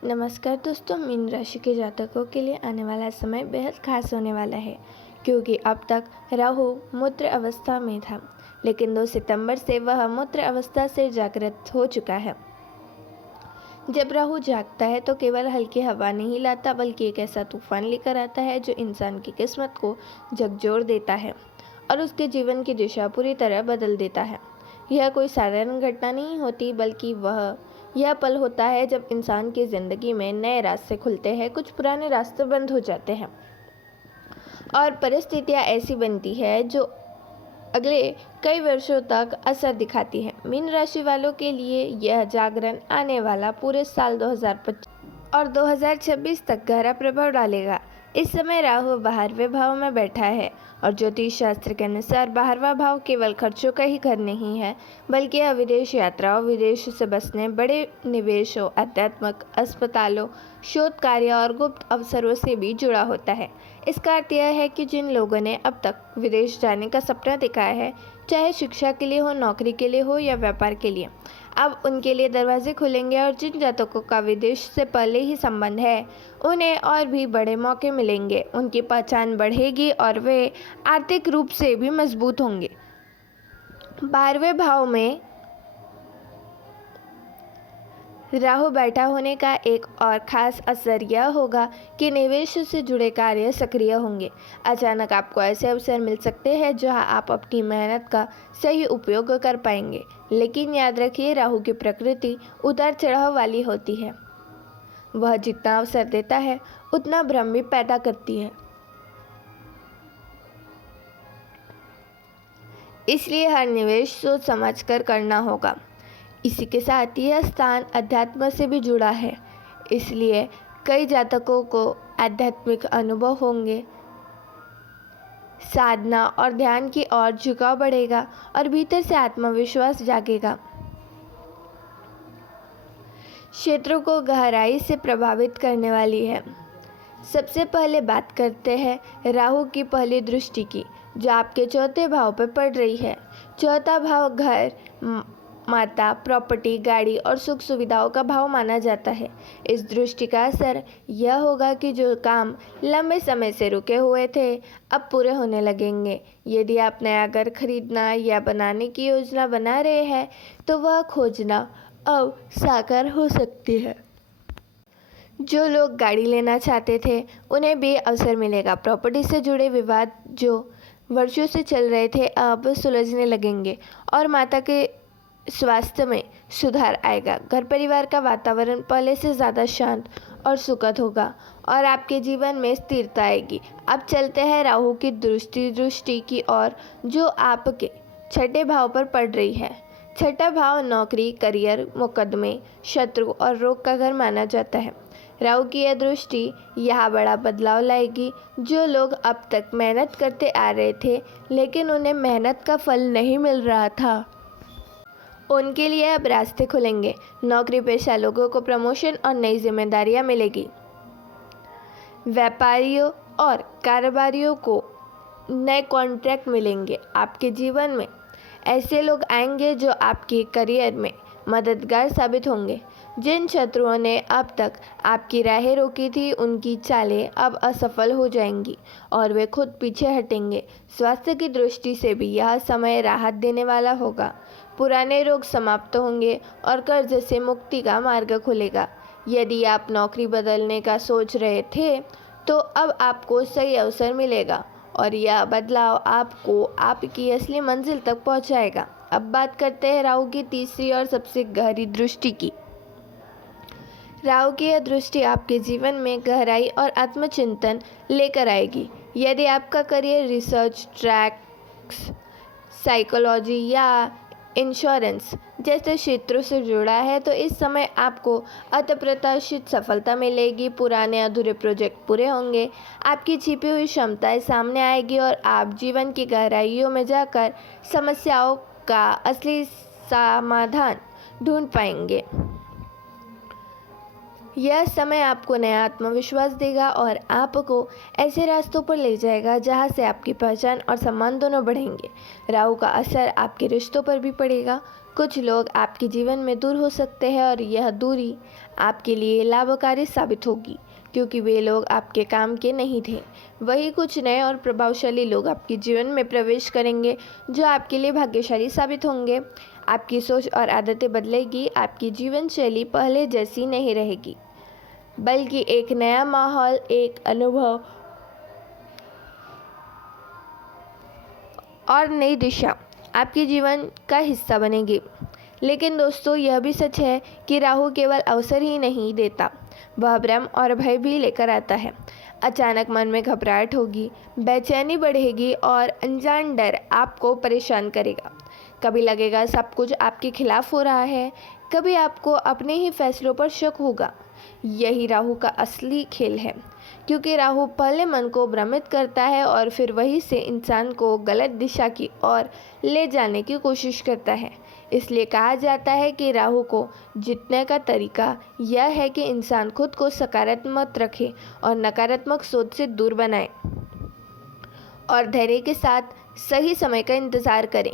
नमस्कार दोस्तों, मीन राशि के जातकों के लिए आने वाला समय बेहद खास होने वाला है क्योंकि अब तक राहु मूत्र अवस्था में था, लेकिन 2 सितंबर से वह मूत्र अवस्था से जागृत हो चुका है। जब राहु जागता है तो केवल हल्की हवा नहीं लाता, बल्कि एक ऐसा तूफान लेकर आता है जो इंसान की किस्मत को झकझोर देता है और उसके जीवन की दिशा पूरी तरह बदल देता है। यह कोई साधारण घटना नहीं होती, बल्कि यह पल होता है जब इंसान की ज़िंदगी में नए रास्ते खुलते हैं, कुछ पुराने रास्ते बंद हो जाते हैं और परिस्थितियाँ ऐसी बनती है जो अगले कई वर्षों तक असर दिखाती है। मीन राशि वालों के लिए यह जागरण आने वाला पूरे साल 2025 और 2026 तक गहरा प्रभाव डालेगा। इस समय राहु 12वें भाव में बैठा है और ज्योतिष शास्त्र के अनुसार 12वां भाव केवल खर्चों का ही घर नहीं है, बल्कि यह विदेश यात्राओं, विदेश से बसने, बड़े निवेशों, आध्यात्मिक अस्पतालों, शोध कार्य और गुप्त अवसरों से भी जुड़ा होता है। इसका अर्थ यह है कि जिन लोगों ने अब तक विदेश जाने का सपना दिखाया है, चाहे शिक्षा के लिए हो, नौकरी के लिए हो या व्यापार के लिए, अब उनके लिए दरवाजे खुलेंगे और जिन जातकों का विदेश से पहले ही संबंध है, उन्हें और भी बड़े मौके मिलेंगे। उनकी पहचान बढ़ेगी और वे आर्थिक रूप से भी मजबूत होंगे। 12वें भाव में राहु बैठा होने का एक और ख़ास असर यह होगा कि निवेश से जुड़े कार्य सक्रिय होंगे। अचानक आपको ऐसे अवसर मिल सकते हैं जहां आप अपनी मेहनत का सही उपयोग कर पाएंगे, लेकिन याद रखिए, राहु की प्रकृति उतार चढ़ाव वाली होती है। वह जितना अवसर देता है उतना भ्रम भी पैदा करती है। इसलिए हर निवेश सोच समझ कर करना होगा। इसी के साथ यह स्थान अध्यात्म से भी जुड़ा है, इसलिए कई जातकों को आध्यात्मिक अनुभव होंगे। साधना और ध्यान की ओर झुकाव बढ़ेगा और भीतर से आत्मविश्वास जागेगा। क्षेत्रों को गहराई से प्रभावित करने वाली है। सबसे पहले बात करते हैं राहु की पहली दृष्टि की, जो आपके चौथे भाव पर पड़ रही है। चौथा भाव घर, माता, प्रॉपर्टी, गाड़ी और सुख सुविधाओं का भाव माना जाता है। इस दृष्टि का असर यह होगा कि जो काम लंबे समय से रुके हुए थे, अब पूरे होने लगेंगे। यदि आप नया घर खरीदना या बनाने की योजना बना रहे हैं, तो वह खोजना अब साकार हो सकती है। जो लोग गाड़ी लेना चाहते थे, उन्हें भी अवसर मिलेगा। प्रॉपर्टी से जुड़े विवाद जो वर्षों से चल रहे थे, अब सुलझने लगेंगे और माता के स्वास्थ्य में सुधार आएगा। घर परिवार का वातावरण पहले से ज़्यादा शांत और सुखद होगा और आपके जीवन में स्थिरता आएगी। अब चलते हैं राहु की दृष्टि की ओर, जो आपके छठे भाव पर पड़ रही है। छठा भाव नौकरी, करियर, मुकदमे, शत्रु और रोग का घर माना जाता है। राहु की यह दृष्टि यहाँ बड़ा बदलाव लाएगी। जो लोग अब तक मेहनत करते आ रहे थे, लेकिन उन्हें मेहनत का फल नहीं मिल रहा था, उनके लिए अब रास्ते खुलेंगे। नौकरी पेशा लोगों को प्रमोशन और नई जिम्मेदारियां मिलेगी। व्यापारियों और कारोबारियों को नए कॉन्ट्रैक्ट मिलेंगे। आपके जीवन में ऐसे लोग आएंगे जो आपके करियर में मददगार साबित होंगे। जिन शत्रुओं ने अब तक आपकी राहें रोकी थी, उनकी चालें अब असफल हो जाएंगी और वे खुद पीछे हटेंगे। स्वास्थ्य की दृष्टि से भी यह समय राहत देने वाला होगा। पुराने रोग समाप्त होंगे और कर्ज से मुक्ति का मार्ग खुलेगा। यदि आप नौकरी बदलने का सोच रहे थे, तो अब आपको सही अवसर मिलेगा और यह बदलाव आपको आपकी असली मंजिल तक पहुंचाएगा। अब बात करते हैं राहु की तीसरी और सबसे गहरी दृष्टि की। राहु की यह दृष्टि आपके जीवन में गहराई और आत्मचिंतन लेकर आएगी। यदि आपका करियर रिसर्च, ट्रैक्स, साइकोलॉजी या इंश्योरेंस जैसे क्षेत्रों से जुड़ा है, तो इस समय आपको अप्रत्याशित सफलता मिलेगी। पुराने अधूरे प्रोजेक्ट पूरे होंगे, आपकी छिपी हुई क्षमताएं सामने आएगी और आप जीवन की गहराइयों में जाकर समस्याओं का असली समाधान ढूंढ पाएंगे। यह समय आपको नया आत्मविश्वास देगा और आपको ऐसे रास्तों पर ले जाएगा जहां से आपकी पहचान और सम्मान दोनों बढ़ेंगे। राहु का असर आपके रिश्तों पर भी पड़ेगा। कुछ लोग आपके जीवन में दूर हो सकते हैं और यह दूरी आपके लिए लाभकारी साबित होगी, क्योंकि वे लोग आपके काम के नहीं थे। वही कुछ नए और प्रभावशाली लोग आपके जीवन में प्रवेश करेंगे जो आपके लिए भाग्यशाली साबित होंगे। आपकी सोच और आदतें बदलेगी। आपकी जीवन शैली पहले जैसी नहीं रहेगी, बल्कि एक नया माहौल, एक अनुभव और नई दिशा आपके जीवन का हिस्सा बनेगी। लेकिन दोस्तों, यह भी सच है कि राहु केवल अवसर ही नहीं देता, वह भ्रम और भय भी लेकर आता है। अचानक मन में घबराहट होगी, बेचैनी बढ़ेगी और अनजान डर आपको परेशान करेगा। कभी लगेगा सब कुछ आपके खिलाफ हो रहा है, कभी आपको अपने ही फैसलों पर शक होगा। यही राहु का असली खेल है, क्योंकि राहु पहले मन को भ्रमित करता है और फिर वहीं से इंसान को गलत दिशा की ओर ले जाने की कोशिश करता है। इसलिए कहा जाता है कि राहु को जीतने का तरीका यह है कि इंसान खुद को सकारात्मक रखे और नकारात्मक सोच से दूर बनाए और धैर्य के साथ सही समय का इंतज़ार करें।